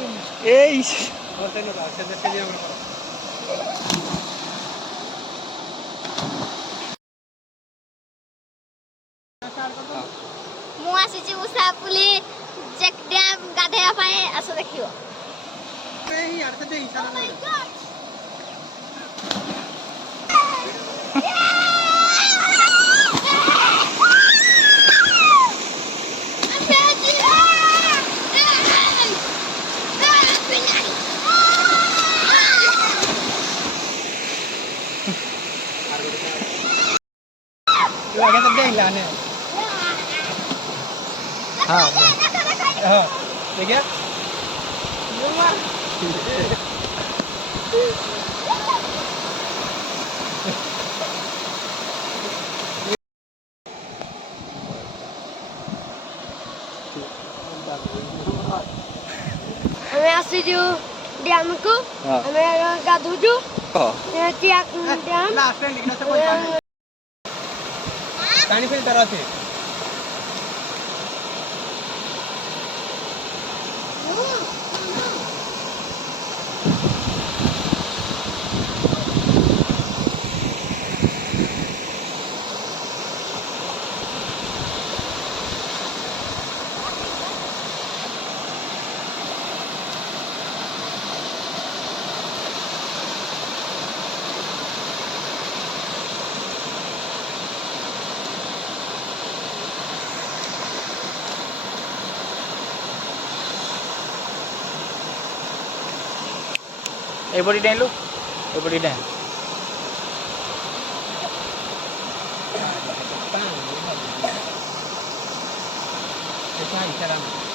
এই ମୁଁ ଆସିଛି ଉଷାପୁଲି ଚେକ୍ ଡ୍ୟାମ୍ ଗାଧେଇବା ପାଇଁ ଆସ ଦେଖିବ। देखिए ଆମେ ଆସିଛୁ ଡ୍ୟାମକୁ ଆମେ ଗାଧଉଛୁ पानी फिल्टर ଅଛି एपटी डाइन लु एपटी डाइन